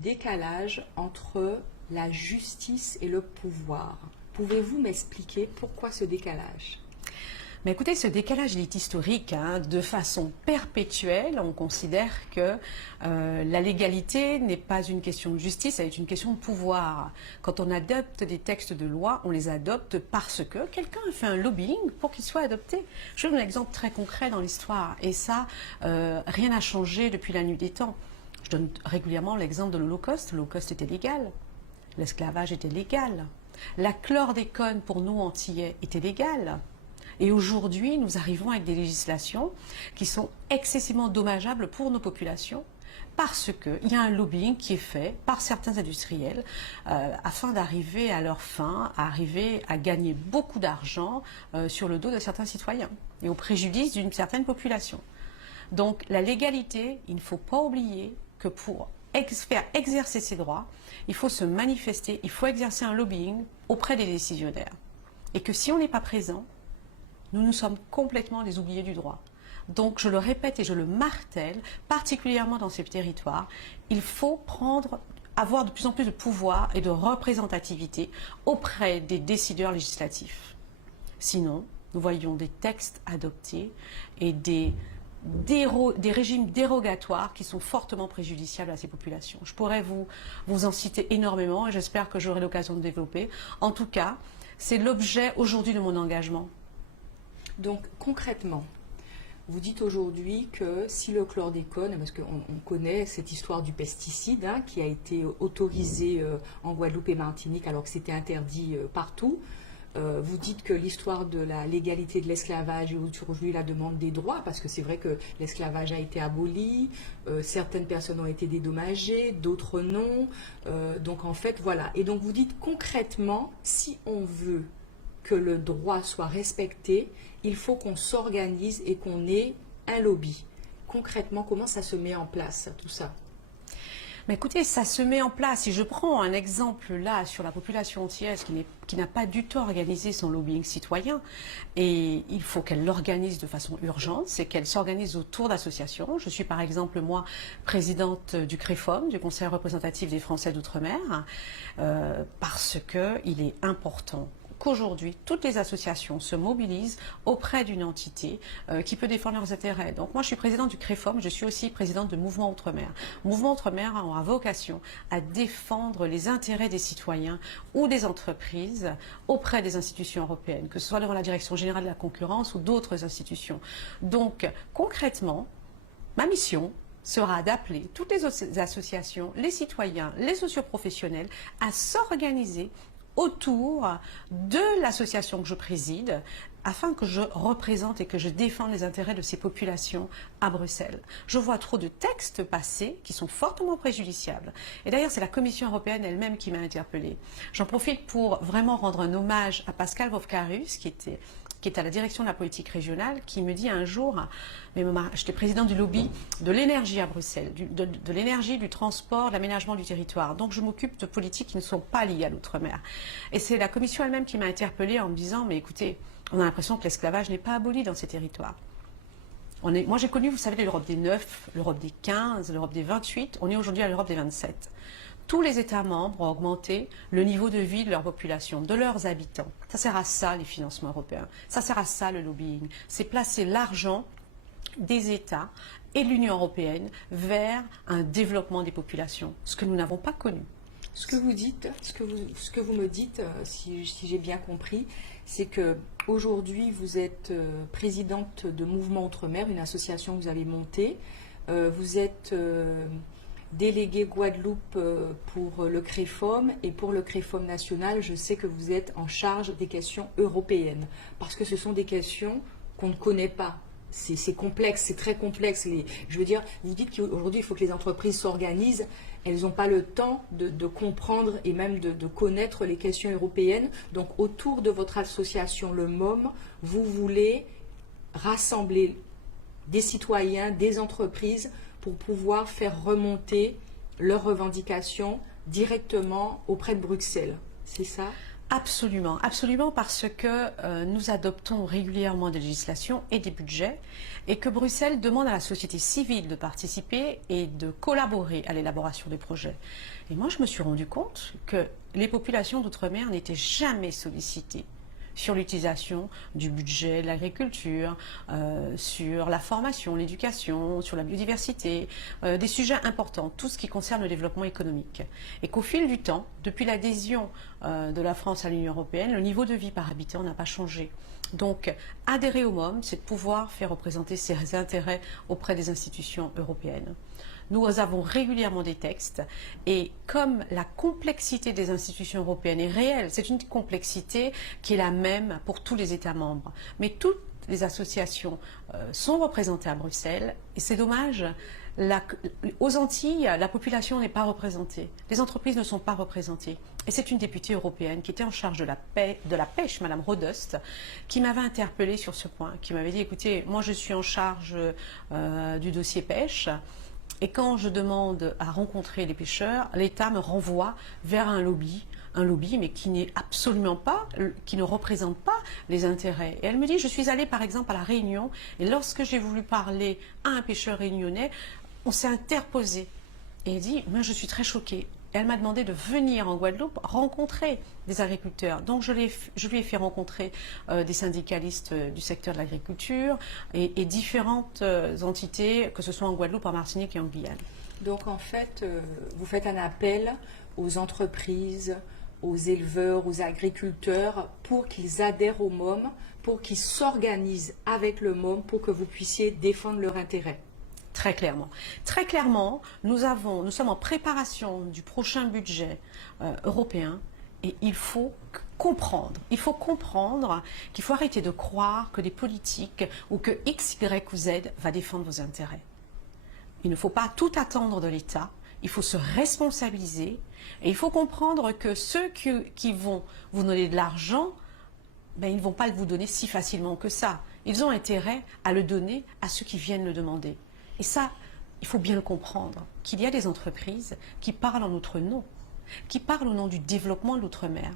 Décalage entre la justice et le pouvoir. Pouvez-vous m'expliquer pourquoi ce décalage? Mais écoutez, ce décalage il est historique. De façon perpétuelle, on considère que la légalité n'est pas une question de justice, elle est une question de pouvoir. Quand on adopte des textes de loi, on les adopte parce que quelqu'un a fait un lobbying pour qu'ils soient adoptés. Je donne un exemple très concret dans l'histoire. Et ça, rien n'a changé depuis la nuit des temps. Je donne régulièrement l'exemple de l'Holocauste. L'Holocauste était légal. L'esclavage était légal. La chlordécone pour nous antillais était légale. Et aujourd'hui, nous arrivons avec des législations qui sont excessivement dommageables pour nos populations parce qu'il y a un lobbying qui est fait par certains industriels afin d'arriver à leur fin, à arriver à gagner beaucoup d'argent sur le dos de certains citoyens et au préjudice d'une certaine population. Donc la légalité, il ne faut pas oublier que pour faire exercer ses droits, il faut se manifester, il faut exercer un lobbying auprès des décisionnaires. Et que si on n'est pas présent, nous sommes complètement des oubliés du droit. Donc, je le répète et je le martèle, particulièrement dans ces territoires, il faut avoir de plus en plus de pouvoir et de représentativité auprès des décideurs législatifs. Sinon, nous voyons des textes adoptés et des régimes dérogatoires qui sont fortement préjudiciables à ces populations. Je pourrais vous en citer énormément et j'espère que j'aurai l'occasion de développer. En tout cas, c'est l'objet aujourd'hui de mon engagement. Donc concrètement, vous dites aujourd'hui que si le chlordécone, parce qu'on connaît cette histoire du pesticide qui a été autorisé en Guadeloupe et Martinique alors que c'était interdit partout, vous dites que l'histoire de la légalité de l'esclavage est aujourd'hui la demande des droits, parce que c'est vrai que l'esclavage a été aboli, certaines personnes ont été dédommagées, d'autres non, donc en fait voilà. Et donc vous dites concrètement, si on veut que le droit soit respecté, il faut qu'on s'organise et qu'on ait un lobby. Concrètement, comment ça se met en place, tout ça? Mais écoutez, ça se met en place. Si je prends un exemple là sur la population antillaise qui n'a pas du tout organisé son lobbying citoyen, et il faut qu'elle l'organise de façon urgente, c'est qu'elle s'organise autour d'associations. Je suis par exemple, moi, présidente du CREFOM, du Conseil représentatif des Français d'Outre-mer, parce qu'il est important qu'aujourd'hui, toutes les associations se mobilisent auprès d'une entité qui peut défendre leurs intérêts. Donc moi, je suis présidente du CREFOM, je suis aussi présidente de Mouvement Outre-mer. Mouvement Outre-mer a vocation à défendre les intérêts des citoyens ou des entreprises auprès des institutions européennes, que ce soit devant la Direction générale de la concurrence ou d'autres institutions. Donc, concrètement, ma mission sera d'appeler toutes les associations, les citoyens, les socioprofessionnels à s'organiser autour de l'association que je préside, afin que je représente et que je défende les intérêts de ces populations à Bruxelles. Je vois trop de textes passés qui sont fortement préjudiciables. Et d'ailleurs, c'est la Commission européenne elle-même qui m'a interpellée. J'en profite pour vraiment rendre un hommage à Pascal Vovkarus, qui est à la direction de la politique régionale, qui me dit un jour, mais j'étais présidente du lobby de l'énergie à Bruxelles, de l'énergie, du transport, de l'aménagement du territoire. Donc je m'occupe de politiques qui ne sont pas liées à l'outre-mer. Et c'est la Commission elle-même qui m'a interpellée en me disant, mais écoutez, on a l'impression que l'esclavage n'est pas aboli dans ces territoires. Moi j'ai connu, vous savez, l'Europe des 9, l'Europe des 15, l'Europe des 28, on est aujourd'hui à l'Europe des 27. Tous les États membres ont augmenté le niveau de vie de leur population, de leurs habitants. Ça sert à ça les financements européens, ça sert à ça le lobbying. C'est placer l'argent des États et de l'Union européenne vers un développement des populations, ce que nous n'avons pas connu. Ce que vous dites, ce que vous me dites, si j'ai bien compris, c'est que aujourd'hui vous êtes présidente de Mouvement Outre-mer, une association que vous avez montée. Vous êtes déléguée Guadeloupe pour le CREFOM, et pour le CREFOM national, je sais que vous êtes en charge des questions européennes, parce que ce sont des questions qu'on ne connaît pas. C'est complexe, c'est très complexe. Je veux dire, vous dites qu'aujourd'hui, il faut que les entreprises s'organisent. Elles n'ont pas le temps de comprendre et même de connaître les questions européennes. Donc, autour de votre association, le MOM, vous voulez rassembler des citoyens, des entreprises pour pouvoir faire remonter leurs revendications directement auprès de Bruxelles. C'est ça ? Absolument, absolument, parce que nous adoptons régulièrement des législations et des budgets et que Bruxelles demande à la société civile de participer et de collaborer à l'élaboration des projets. Et moi, je me suis rendu compte que les populations d'outre-mer n'étaient jamais sollicitées sur l'utilisation du budget de l'agriculture, sur la formation, l'éducation, sur la biodiversité, des sujets importants, tout ce qui concerne le développement économique. Et qu'au fil du temps, depuis l'adhésion de la France à l'Union européenne, le niveau de vie par habitant n'a pas changé. Donc, adhérer au MOM, c'est de pouvoir faire représenter ses intérêts auprès des institutions européennes. Nous avons régulièrement des textes et comme la complexité des institutions européennes est réelle, c'est une complexité qui est la même pour tous les États membres. Mais toutes les associations sont représentées à Bruxelles et c'est dommage. Aux Antilles, la population n'est pas représentée. Les entreprises ne sont pas représentées. Et c'est une députée européenne qui était en charge de la pêche, Madame Rodust, qui m'avait interpellée sur ce point, qui m'avait dit, écoutez, moi je suis en charge du dossier pêche. Et quand je demande à rencontrer les pêcheurs, l'État me renvoie vers un lobby mais qui n'est absolument pas, qui ne représente pas les intérêts. Et elle me dit, je suis allée par exemple à La Réunion, et lorsque j'ai voulu parler à un pêcheur réunionnais, on s'est interposé. Et elle dit, moi je suis très choquée. Et elle m'a demandé de venir en Guadeloupe rencontrer des agriculteurs. Donc je lui ai fait rencontrer des syndicalistes du secteur de l'agriculture et différentes entités, que ce soit en Guadeloupe, en Martinique et en Guyane. Donc en fait, vous faites un appel aux entreprises, aux éleveurs, aux agriculteurs pour qu'ils adhèrent au MOM, pour qu'ils s'organisent avec le MOM pour que vous puissiez défendre leurs intérêts. Très clairement. Très clairement, nous sommes en préparation du prochain budget européen et il faut comprendre qu'il faut arrêter de croire que des politiques ou que X, Y ou Z va défendre vos intérêts. Il ne faut pas tout attendre de l'État, il faut se responsabiliser et il faut comprendre que ceux qui vont vous donner de l'argent, ben, ils ne vont pas vous donner si facilement que ça. Ils ont intérêt à le donner à ceux qui viennent le demander. Et ça, il faut bien le comprendre, qu'il y a des entreprises qui parlent en notre nom, qui parlent au nom du développement de l'outre-mer.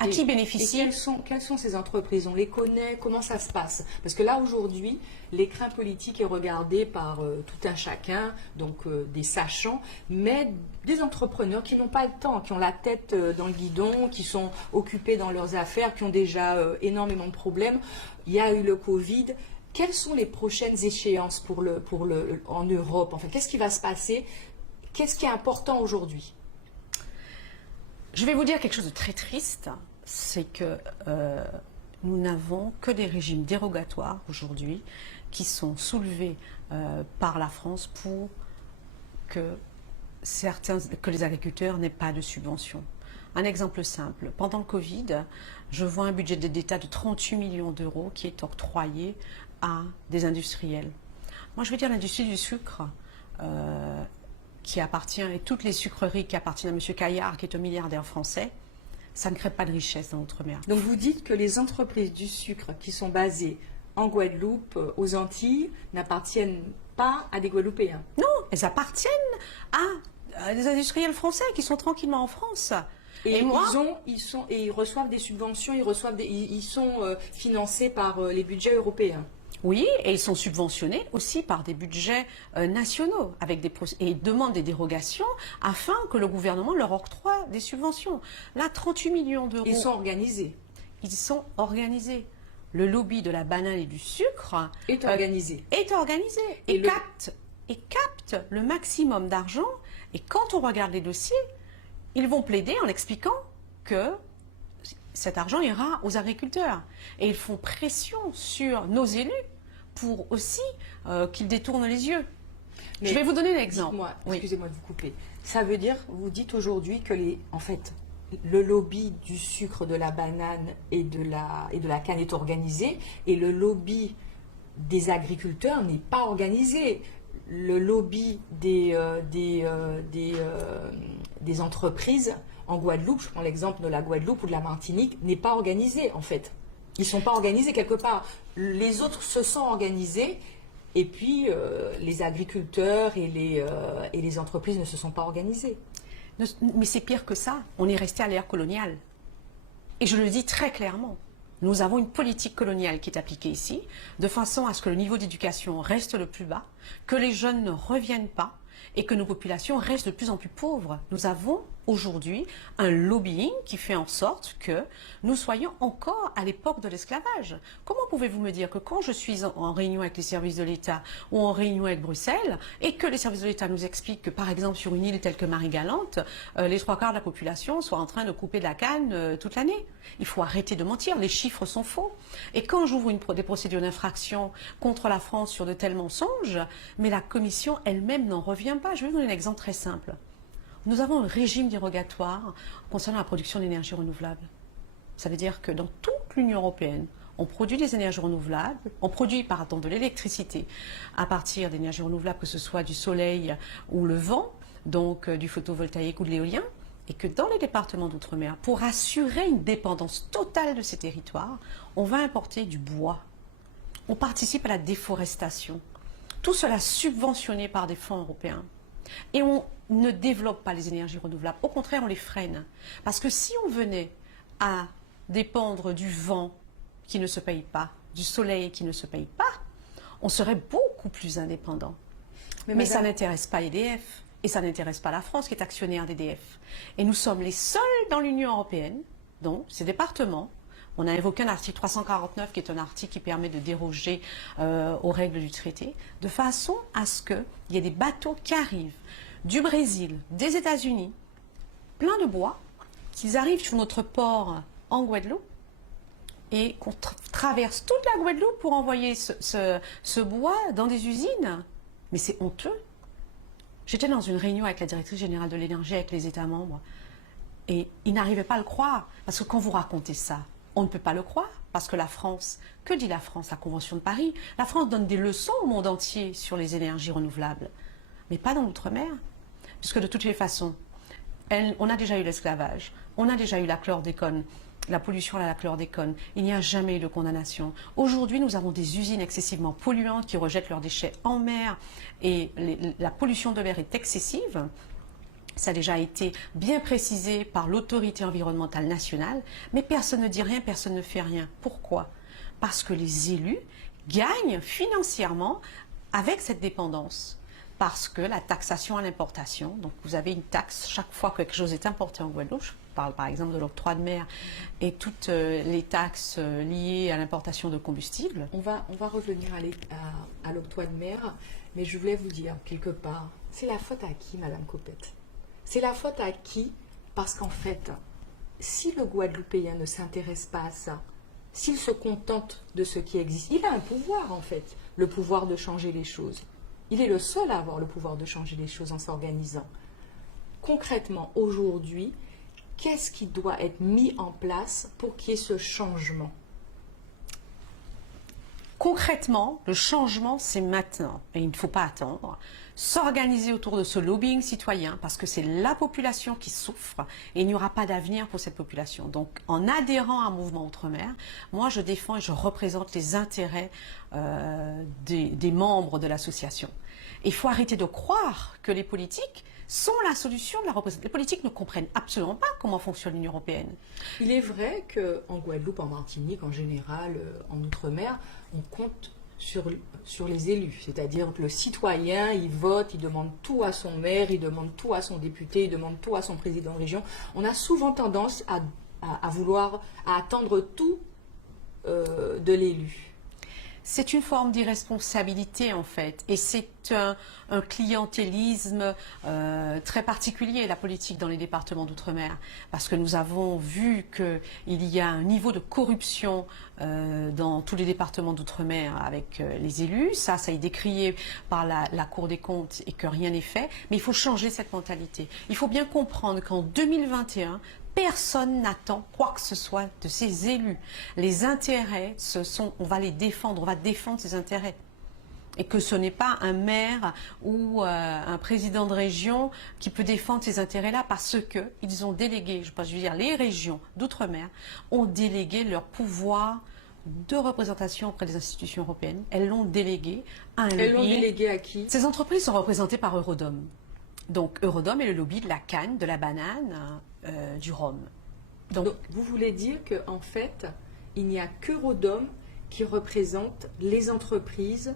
À qui bénéficient? Et quelles sont ces entreprises? On les connaît? Comment ça se passe? Parce que là, aujourd'hui, l'écrin politique est regardé par tout un chacun, donc des sachants, mais des entrepreneurs qui n'ont pas le temps, qui ont la tête dans le guidon, qui sont occupés dans leurs affaires, qui ont déjà énormément de problèmes. Il y a eu le Covid. Quelles sont les prochaines échéances en Europe? Enfin, qu'est-ce qui va se passer? Qu'est-ce qui est important aujourd'hui? Je vais vous dire quelque chose de très triste, c'est que nous n'avons que des régimes dérogatoires aujourd'hui qui sont soulevés par la France pour que les agriculteurs n'aient pas de subventions. Un exemple simple, pendant le Covid, je vois un budget d'État de 38 millions d'euros qui est octroyé à des industriels. Moi, je veux dire l'industrie du sucre qui appartient, et toutes les sucreries qui appartiennent à M. Caillard, qui est un milliardaire français, ça ne crée pas de richesse dans l'outre-mer. Donc vous dites que les entreprises du sucre qui sont basées en Guadeloupe, aux Antilles, n'appartiennent pas à des Guadeloupéens? Non, elles appartiennent à des industriels français qui sont tranquillement en France. Et ils reçoivent des subventions, ils sont financés par les budgets européens. Oui, et ils sont subventionnés aussi par des budgets nationaux et ils demandent des dérogations afin que le gouvernement leur octroie des subventions. Là, 38 millions d'euros. Ils sont organisés. Ils sont organisés. Le lobby de la banane et du sucre est organisé. Et capte le maximum d'argent. Et quand on regarde les dossiers, ils vont plaider en expliquant que cet argent ira aux agriculteurs. Et ils font pression sur nos élus pour aussi qu'ils détournent les yeux. Mais je vais vous donner l'exemple. Excusez-moi de vous couper. Ça veut dire, vous dites aujourd'hui que en fait, le lobby du sucre, de la banane et de la canne est organisé et le lobby des agriculteurs n'est pas organisé. Le lobby des entreprises en Guadeloupe, je prends l'exemple de la Guadeloupe ou de la Martinique, n'est pas organisé en fait. Ils ne sont pas organisés quelque part. Les autres se sont organisés et puis les agriculteurs et les entreprises ne se sont pas organisés. Mais c'est pire que ça. On est resté à l'ère coloniale. Et je le dis très clairement. Nous avons une politique coloniale qui est appliquée ici, de façon à ce que le niveau d'éducation reste le plus bas, que les jeunes ne reviennent pas et que nos populations restent de plus en plus pauvres. Nous avons aujourd'hui un lobbying qui fait en sorte que nous soyons encore à l'époque de l'esclavage. Comment pouvez-vous me dire que quand je suis en réunion avec les services de l'État ou en réunion avec Bruxelles et que les services de l'État nous expliquent que par exemple sur une île telle que Marie-Galante, les 3/4 de la population soient en train de couper de la canne toute l'année? Il faut arrêter de mentir, les chiffres sont faux. Et quand j'ouvre des procédures d'infraction contre la France sur de tels mensonges, mais la Commission elle-même n'en revient pas. Je vais vous donner un exemple très simple. Nous avons un régime dérogatoire concernant la production d'énergie renouvelable. Ça veut dire que dans toute l'Union européenne, on produit des énergies renouvelables, on produit de l'électricité à partir d'énergies renouvelables, que ce soit du soleil ou le vent, donc du photovoltaïque ou de l'éolien, et que dans les départements d'outre-mer, pour assurer une dépendance totale de ces territoires, on va importer du bois. On participe à la déforestation. Tout cela subventionné par des fonds européens. Et on ne développe pas les énergies renouvelables. Au contraire, on les freine. Parce que si on venait à dépendre du vent qui ne se paye pas, du soleil qui ne se paye pas, on serait beaucoup plus indépendant. Mais ça n'intéresse pas EDF. Et ça n'intéresse pas la France qui est actionnaire d'EDF. Et nous sommes les seuls dans l'Union européenne, dont ces départements. On a évoqué un article 349 qui est un article qui permet de déroger aux règles du traité, de façon à ce qu'il y ait des bateaux qui arrivent du Brésil, des États-Unis, plein de bois, qu'ils arrivent sur notre port en Guadeloupe et qu'on traverse toute la Guadeloupe pour envoyer ce bois dans des usines. Mais c'est honteux. J'étais dans une réunion avec la directrice générale de l'énergie, avec les États membres, et ils n'arrivaient pas à le croire. Parce que quand vous racontez ça, on ne peut pas le croire, parce que la France, que dit la France, la Convention de Paris? La France donne des leçons au monde entier sur les énergies renouvelables, mais pas dans l'outre-mer, puisque de toutes les façons, on a déjà eu l'esclavage, on a déjà eu la chlordécone, la pollution à la chlordécone, il n'y a jamais eu de condamnation. Aujourd'hui, nous avons des usines excessivement polluantes qui rejettent leurs déchets en mer et la pollution de l'air est excessive. Ça a déjà été bien précisé par l'autorité environnementale nationale, mais personne ne dit rien, personne ne fait rien. Pourquoi? Parce que les élus gagnent financièrement avec cette dépendance. Parce que la taxation à l'importation, donc vous avez une taxe chaque fois que quelque chose est importé en Guadeloupe, je parle par exemple de l'octroi de mer et toutes les taxes liées à l'importation de combustibles. On va revenir à l'octroi de mer, mais je voulais vous dire quelque part, c'est la faute à qui, Madame Copette? C'est la faute à qui? Parce qu'en fait, si le Guadeloupéen ne s'intéresse pas à ça, s'il se contente de ce qui existe, il a un pouvoir en fait, le pouvoir de changer les choses. Il est le seul à avoir le pouvoir de changer les choses en s'organisant. Concrètement, aujourd'hui, qu'est-ce qui doit être mis en place pour qu'il y ait ce changement? Concrètement, le changement, c'est maintenant. Et il ne faut pas attendre. S'organiser autour de ce lobbying citoyen, parce que c'est la population qui souffre et il n'y aura pas d'avenir pour cette population. Donc, en adhérant à un mouvement Outre-mer, moi, je défends et je représente les intérêts des membres de l'association. Il faut arrêter de croire que les politiques sont la solution de la représentation. Les politiques ne comprennent absolument pas comment fonctionne l'Union européenne. Il est vrai qu'en Guadeloupe, en Martinique, en général, en Outre-mer, on compte sur les élus. C'est-à-dire que le citoyen, il vote, il demande tout à son maire, il demande tout à son député, il demande tout à son président de région. On a souvent tendance à vouloir, à attendre tout de l'élu. C'est une forme d'irresponsabilité en fait, et c'est un clientélisme très particulier, la politique dans les départements d'outre-mer, parce que nous avons vu qu'il y a un niveau de corruption dans tous les départements d'outre-mer avec les élus, ça est décrié par la Cour des comptes et que rien n'est fait, mais il faut changer cette mentalité. Il faut bien comprendre qu'en 2021, personne n'attend quoi que ce soit de ces élus. Les intérêts, on va les défendre, on va défendre ces intérêts. Et que ce n'est pas un maire ou un président de région qui peut défendre ces intérêts-là parce qu'ils ont délégué, je veux dire, les régions d'outre-mer ont délégué leur pouvoir de représentation auprès des institutions européennes. Elles l'ont délégué à un lobby. Elles l'ont délégué à qui? Ces entreprises sont représentées par Eurodom. Donc Eurodom est le lobby de la canne, de la banane, du rhum. Donc, vous voulez dire qu'en fait, il n'y a que Rodom qui représente les entreprises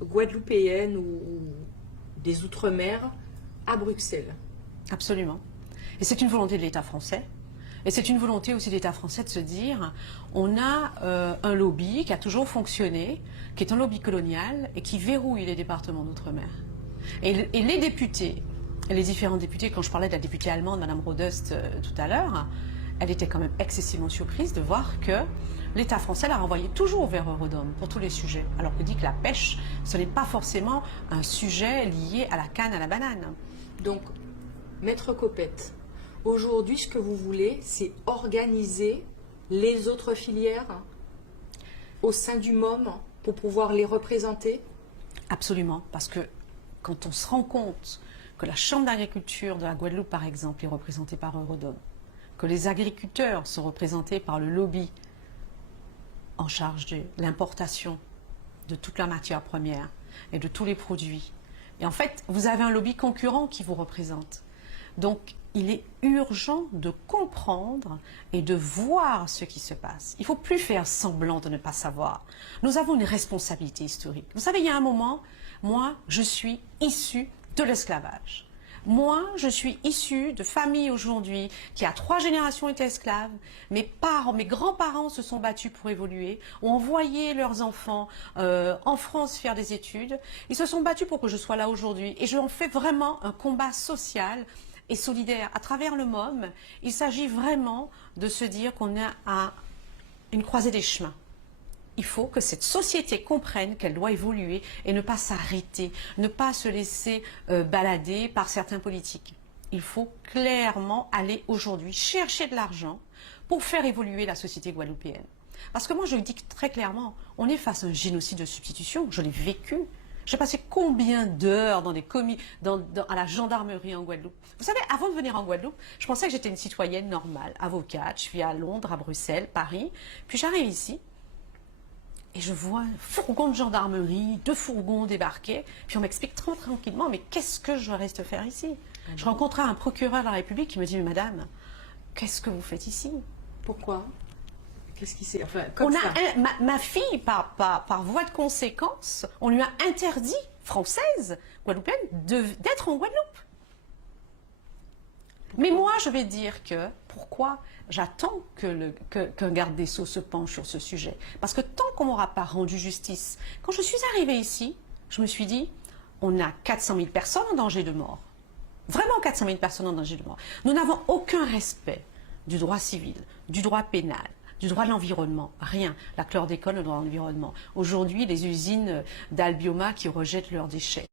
guadeloupéennes ou des Outre-mer à Bruxelles. Absolument. Et c'est une volonté de l'État français. Et c'est une volonté aussi de l'État français de se dire, on a un lobby qui a toujours fonctionné, qui est un lobby colonial et qui verrouille les départements d'outre-mer. Et les députés, les différents députés, quand je parlais de la députée allemande, Madame Rodust, tout à l'heure, elle était quand même excessivement surprise de voir que l'État français la renvoyait toujours vers Eurodom pour tous les sujets. Alors que dit que la pêche, ce n'est pas forcément un sujet lié à la canne, à la banane. Donc, Maître Copette, aujourd'hui, ce que vous voulez, c'est organiser les autres filières au sein du MOM pour pouvoir les représenter? Absolument, parce que quand on se rend compte que la Chambre d'agriculture de la Guadeloupe, par exemple, est représentée par Eurodom, que les agriculteurs sont représentés par le lobby en charge de l'importation de toute la matière première et de tous les produits. Et en fait, vous avez un lobby concurrent qui vous représente. Donc, il est urgent de comprendre et de voir ce qui se passe. Il ne faut plus faire semblant de ne pas savoir. Nous avons une responsabilité historique. Vous savez, il y a un moment, moi, je suis issue de l'esclavage. Moi, je suis issue de familles aujourd'hui qui, à 3 générations, étaient esclaves. Mes parents, mes grands-parents se sont battus pour évoluer, ont envoyé leurs enfants en France faire des études. Ils se sont battus pour que je sois là aujourd'hui. Et je en fais vraiment un combat social et solidaire. À travers le MOM, il s'agit vraiment de se dire qu'on est à une croisée des chemins. Il faut que cette société comprenne qu'elle doit évoluer et ne pas s'arrêter, ne pas se laisser balader par certains politiques. Il faut clairement aller aujourd'hui chercher de l'argent pour faire évoluer la société guadeloupéenne. Parce que moi, je le dis très clairement, on est face à un génocide de substitution, je l'ai vécu. J'ai passé combien d'heures dans des à la gendarmerie en Guadeloupe. Vous savez, avant de venir en Guadeloupe, je pensais que j'étais une citoyenne normale, avocate. Je suis à Londres, à Bruxelles, Paris. Puis j'arrive ici et je vois un fourgon de gendarmerie, 2 fourgons débarqués. Puis on m'explique tranquillement, mais qu'est-ce que je reste faire ici? Je rencontre un procureur de la République qui me dit, mais madame, qu'est-ce que vous faites ici? Pourquoi? Qu'est-ce qui s'est... Enfin, ma fille, par voie de conséquence, on lui a interdit, française, guadeloupéenne, d'être en Guadeloupe. Mais moi, je vais dire que, pourquoi j'attends qu'un garde des Sceaux se penche sur ce sujet? Parce que tant qu'on ne m'aura pas rendu justice, quand je suis arrivée ici, je me suis dit, on a 400 000 personnes en danger de mort. Vraiment 400 000 personnes en danger de mort. Nous n'avons aucun respect du droit civil, du droit pénal, du droit de l'environnement, rien. La chlordécone, le droit de l'environnement. Aujourd'hui, les usines d'Albioma qui rejettent leurs déchets.